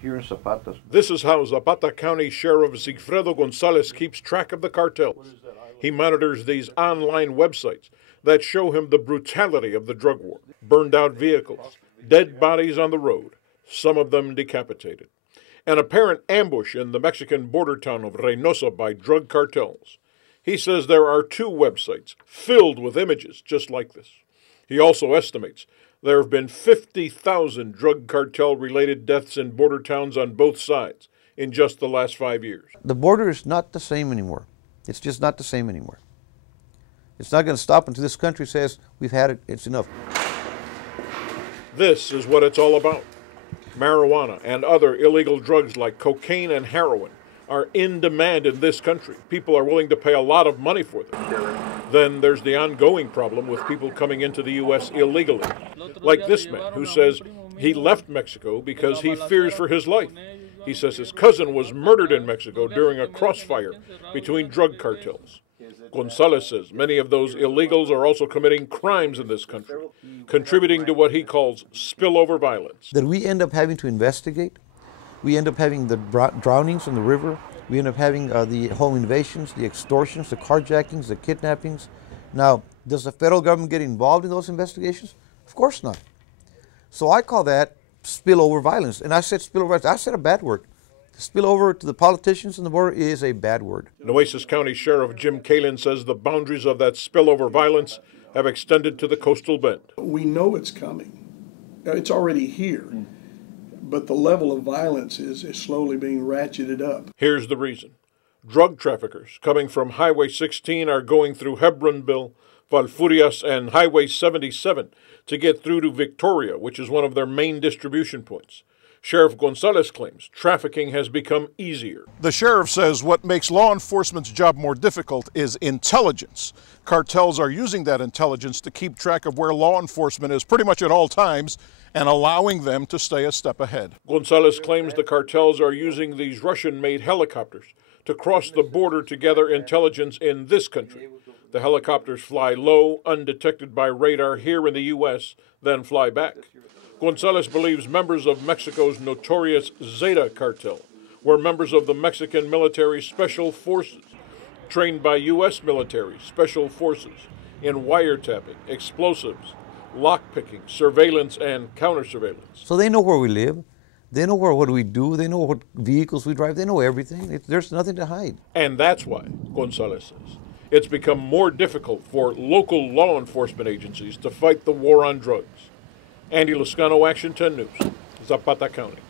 here in Zapata. This is how Zapata County Sheriff Sigfredo Gonzalez keeps track of the cartels. He monitors these online websites that show him the brutality of the drug war. Burned out vehicles, dead bodies on the road, some of them decapitated. An apparent ambush in the Mexican border town of Reynosa by drug cartels. He says there are 2 websites filled with images just like this. He also estimates there have been 50,000 drug cartel-related deaths in border towns on both sides in just the last 5 years. The border is not the same anymore. It's just not the same anymore. It's not going to stop until this country says, we've had it, it's enough. This is what it's all about. Marijuana and other illegal drugs like cocaine and heroin are in demand in this country. People are willing to pay a lot of money for them. Then there's the ongoing problem with people coming into the U.S. illegally, like this man who says he left Mexico because he fears for his life. He says his cousin was murdered in Mexico during a crossfire between drug cartels. Gonzalez says many of those illegals are also committing crimes in this country, contributing to what he calls spillover violence. That we end up having to investigate. We end up having the drownings in the river. We end up having the home invasions, the extortions, the carjackings, the kidnappings. Now, does the federal government get involved in those investigations? Of course not. So I call that spillover violence. And I said spillover violence. I said a bad word. Spillover to the politicians on the border is a bad word. Nueces County Sheriff Jim Kalin says the boundaries of that spillover violence have extended to the coastal bend. We know it's coming. It's already here. But the level of violence is slowly being ratcheted up. Here's the reason. Drug traffickers coming from Highway 16 are going through Hebronville, Valfurias, and Highway 77 to get through to Victoria, which is one of their main distribution points. Sheriff Gonzalez claims trafficking has become easier. The sheriff says what makes law enforcement's job more difficult is intelligence. Cartels are using that intelligence to keep track of where law enforcement is pretty much at all times and allowing them to stay a step ahead. Gonzalez claims the cartels are using these Russian-made helicopters to cross the border to gather intelligence in this country. The helicopters fly low, undetected by radar here in the U.S., then fly back. Gonzalez believes members of Mexico's notorious Zeta cartel were members of the Mexican military special forces, trained by U.S. military special forces in wiretapping, explosives, lockpicking, surveillance, and counter-surveillance. So they know where we live. They know what we do. They know what vehicles we drive. They know everything. There's nothing to hide. And that's why, Gonzalez says, it's become more difficult for local law enforcement agencies to fight the war on drugs. Andy Lascano, Action 10 News, Zapata County.